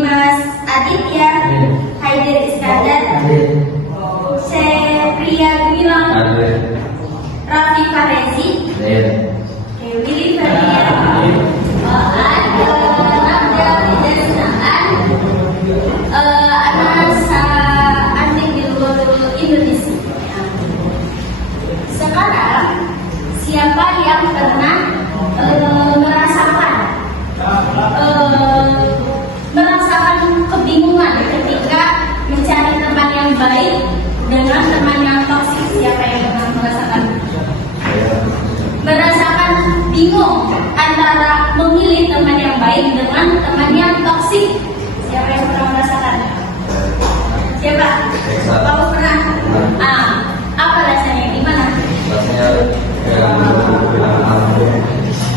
Dimas Aditya, Haider Iskandar, Sepria Gemilang, Raffi Farezi, Willy Ferdian, Nabda Wijasanaan, Anasa Andik di luar Indonesia. Sekarang siapa yang pernah merasakan kebingungan ketika mencari teman yang baik dengan teman yang toksik? Siapa yang pernah merasakan bingung antara memilih teman yang baik dengan teman yang toksik? Siapa yang pernah merasakan? Siapa? Kamu pernah? Apa rasanya? Gimana?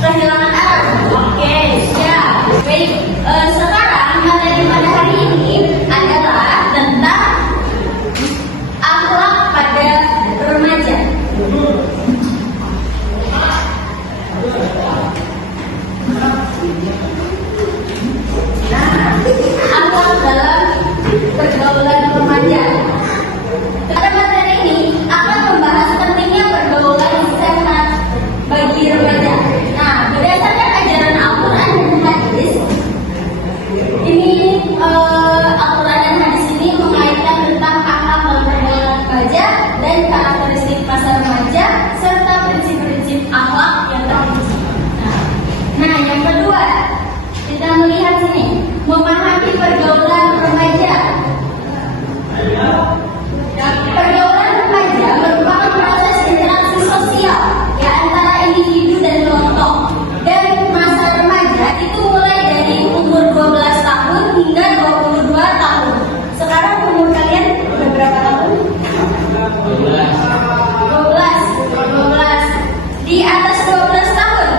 Kehilangan arah. Oke, siap. Baik. Sekarang materi pada hari ini adalah tentang akhlak pada remaja. Akhlak dalam pergaulan remaja. Pada materi ini akan membahas pentingnya pergaulan sehat bagi remaja. Nah, berdasarkan ajaran Al-Quran dan hadis, Al-Quran dan hadis ini mengaitkan tentang akhlak dalam pergaulan remaja dan karakteristik masa remaja serta prinsip-prinsip akhlak yang terperinci. Nah, yang kedua, kita melihat sini memahami pergaulan remaja. Pergaulan remaja merupakan proses interaksi sosial ya antara individu dan kelompok. Dan masa remaja itu mulai dari umur 12 tahun hingga 22 tahun. Sekarang umur kalian berapa tahun? 12. Di atas 12 tahun.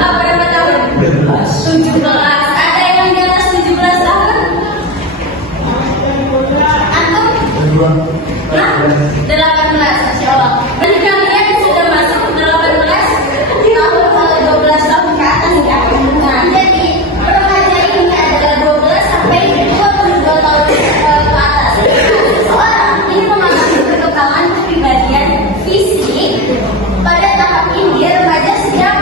Berapa tahun? 17. Ada yang di atas 17 tahun? Antum? 18, Masya Allah. Bagi kalian sudah masuk 18 tahun atau 12 tahun ke atas ya. Nah, jadi remaja ini adalah 12 sampai 22 tahun ke atas. Seseorang ini mengalami perkembangan kepribadian fisik. Pada tahap ini remaja sedang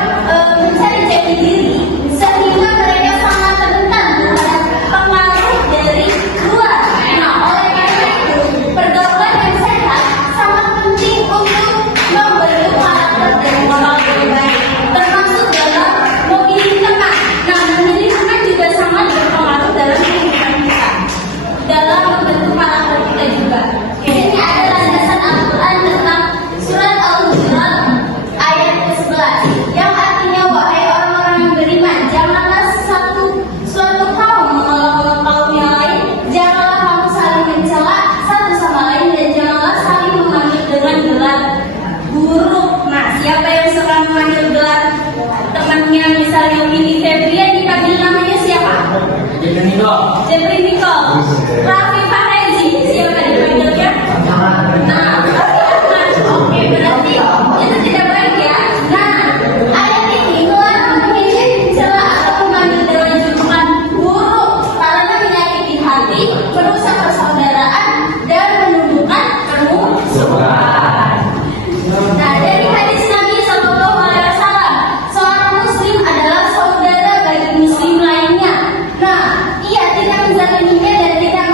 mencari jati diri, sehingga mereka sangat rentan terhadap pengaruh dari luar. Nah, oleh karena itu pergaulan yang sehat sangat penting untuk membentuk karakter dan moral yang baik, termasuk dalam memilih teman. Nah, memilih teman juga sangat berpengaruh dalam kehidupan kita, dalam membentuk karakter kita juga. Ini adalah landasan Al-Quran tentang surat Al-Hujurat ayat ke-11 yang artinya, wahai orang-orang yang beriman, janganlah suatu kaum menolak kaum yang lain, janganlah kamu saling mencela satu sama lain, dan janganlah saling memanggil dengan gelar buruk. Nah, siapa yang suka memanggil gelar temannya? Misalnya Willy Febrian dipanggil namanya siapa? Jeffrey Nicole. Raffi Farezi, siapa dipanggilnya? Nah, oke, berarti itu tidak baik ya. Nah, ayat ini melarang menginjak, mencela atau memanggil dengan julukan buruk karena menyakiti hati, merusak persaudaraan, dan menumbuhkan permusuhan. Nah, dari hadis Nabi Sallallahu Alaihi Wasallam, seorang muslim adalah saudara bagi muslim lainnya. Nah, ia tidak menzaliminya dan tidak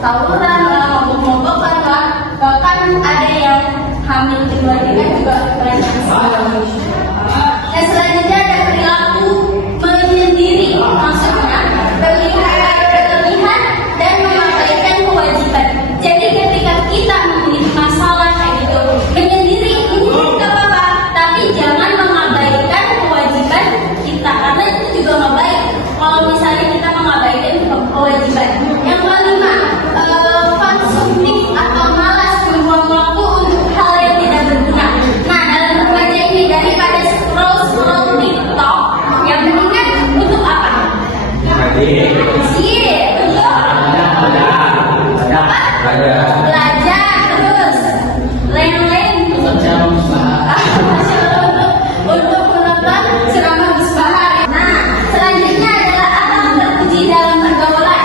tawuran lah, mabok-mabokan lah, bahkan ada yang hamil di luar nikah juga banyak. Dan selanjutnya ada perilaku menyendiri, maksudnya berlebihan dan mengabaikan kewajiban. Jadi ketika kita memiliki masalah kayak gitu, menyendiri ini tidak apa-apa, tapi jangan mengabaikan kewajiban kita, karena itu juga nggak baik. Kalau misalnya kita mengabaikan kewajiban. Yang kelima, konsumtif atau malas membuang waktu untuk hal yang tidak berguna. Nah, dalam remaja ini daripada scroll TikTok, yang mendingan untuk apa? Belajar terus lain-lain untuk menonton ceramah Gus Bahar. Nah, selanjutnya adalah akhlak terpuji dalam pergaulan.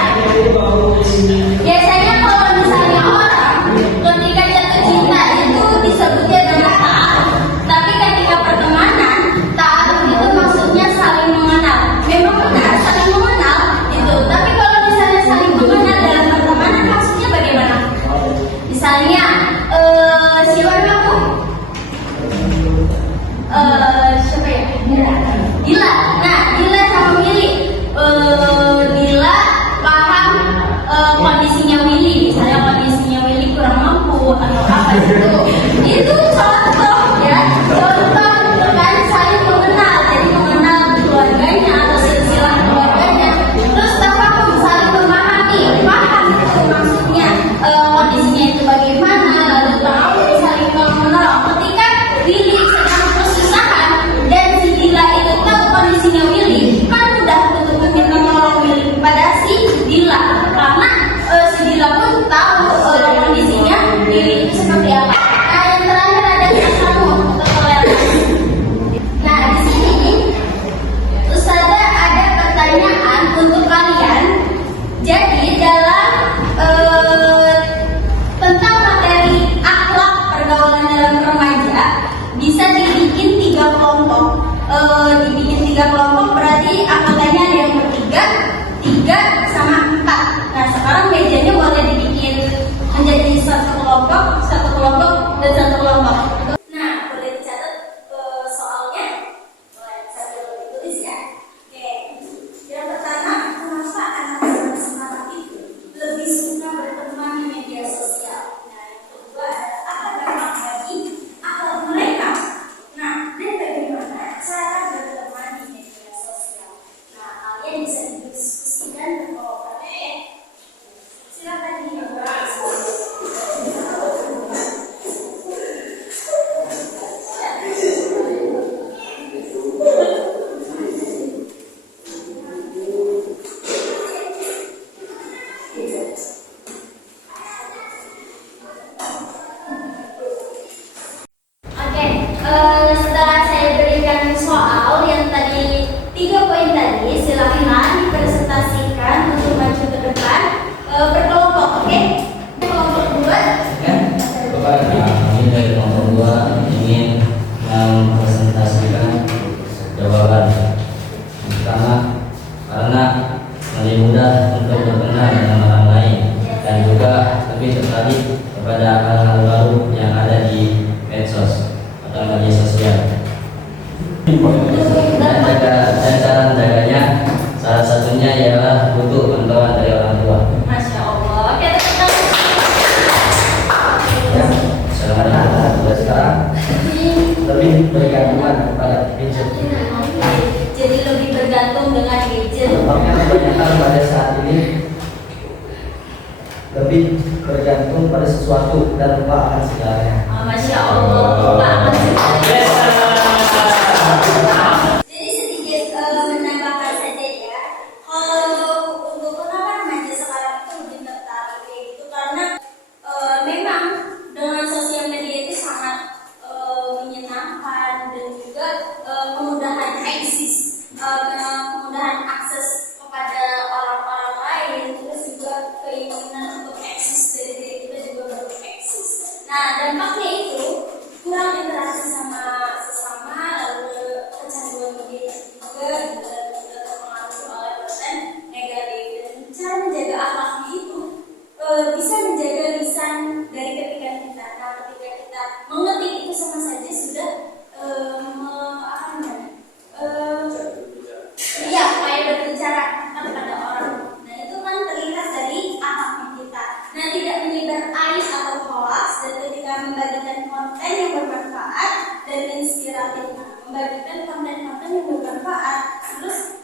Biasanya kalau misalnya orang ketika jatuh cinta itu disebutnya dengan taat, tapi ketika pertemanan taat itu maksudnya saling mengenal. Memang benar saling mengenal itu, tapi kalau misalnya saling mengenal dalam pertemanan maksudnya bagaimana? Misalnya siapa aku? Siapa ya? Dila. Nah, Dila sama Willy. Dila paham kondisinya Willy. Misalnya kondisinya Willy kurang mampu atau apa gitu. Itu contoh ya. Contoh gitu kan saling mengenal. Jadi mengenal keluarganya atau silsilah keluarganya. Terus paham saling memahami. Paham itu maksudnya kondisinya itu bagaimana. Lalu tahu saling mengenal. Ketika Willy sedang kesusahan dan si Dila itu tahu kondisinya Willy, kan mudah untuk meminta tolong Willy kepada si Dila, karena si Dila pun tahu kondisinya Willy itu seperti apa. Nah, yang terakhir ada kamu atau toleransi. Nah, di sini Ustazah ada pertanyaan untuk kalian. Jadi dalam tentang materi akhlak pergaulan dalam remaja bisa dibikin 3 kelompok. Dibikin 3 kelompok berarti anggotanya ada yang bertiga, 3 sama 4. Nah, sekarang mejanya boleh dibikin menjadi satu kelompok dan satu kelompok. Nah, boleh dicatat soalnya. Boleh sambil ditulis ya. Oke. Yang pertama, kenapa anak-anak sekarang itu lebih suka berteman di media sosial? Nah, yang kedua adalah apa dampak bagi akhlak mereka? Nah, dan bagaimana cara berteman di media sosial? Nah, kalian bisa didiskusikan jawabannya. Silakan dijawab. Oke, setelah saya berikan soal yang tadi 3 poin tadi, silakan dipresentasikan untuk maju ke depan berkelompok, oke? Kelompok 2. Ya, kami dari kelompok 2 ingin mempresentasikan jawaban. Karena lebih mudah untuk berkenal dengan orang lain dan juga lebih tertarik kepada hal-hal baru yang ada di medsos atau media sosial. Dan cara menjaganya salah satunya ialah butuh bantuan dari orang tua. Masya Allah. Oke, teman-teman. Ya, selamat sekarang lebih bergantungan kepada gadget. Jadi lebih bergantung dengan gadget. Tampaknya kebanyakan pada saat ini lebih bergantung pada sesuatu dan lupa akan segalanya. Masya Allah, lupa akan segalanya. Jadi sedikit menambahkan saja ya. Kalau untuk kenapa remaja sekarang itu lebih tertarik kayak gitu, karena memang dengan sosial media itu sangat menyenangkan dan juga kemudahan akses kepada orang-orang lain, terus juga keinginan untuk eksis dari diri kita juga bereksis. Nah, dampaknya itu kurang interaksi sama sesama, lalu kecanduan media juga terpengaruh oleh konten negatif. Dan cara menjaga akhlak itu bisa menjaga lisan dari ketika kita. Nah, ketika kita mengetik itu sama saja sudah apa namanya? Iya, kayak berbicara kepada orang. Nah, itu kan terlihat dari akhlaknya kita. Nah, tidak menyebar aib atau hoax, dan ketika membagikan konten yang bermanfaat dan inspiratif. Membagikan konten-konten yang bermanfaat, terus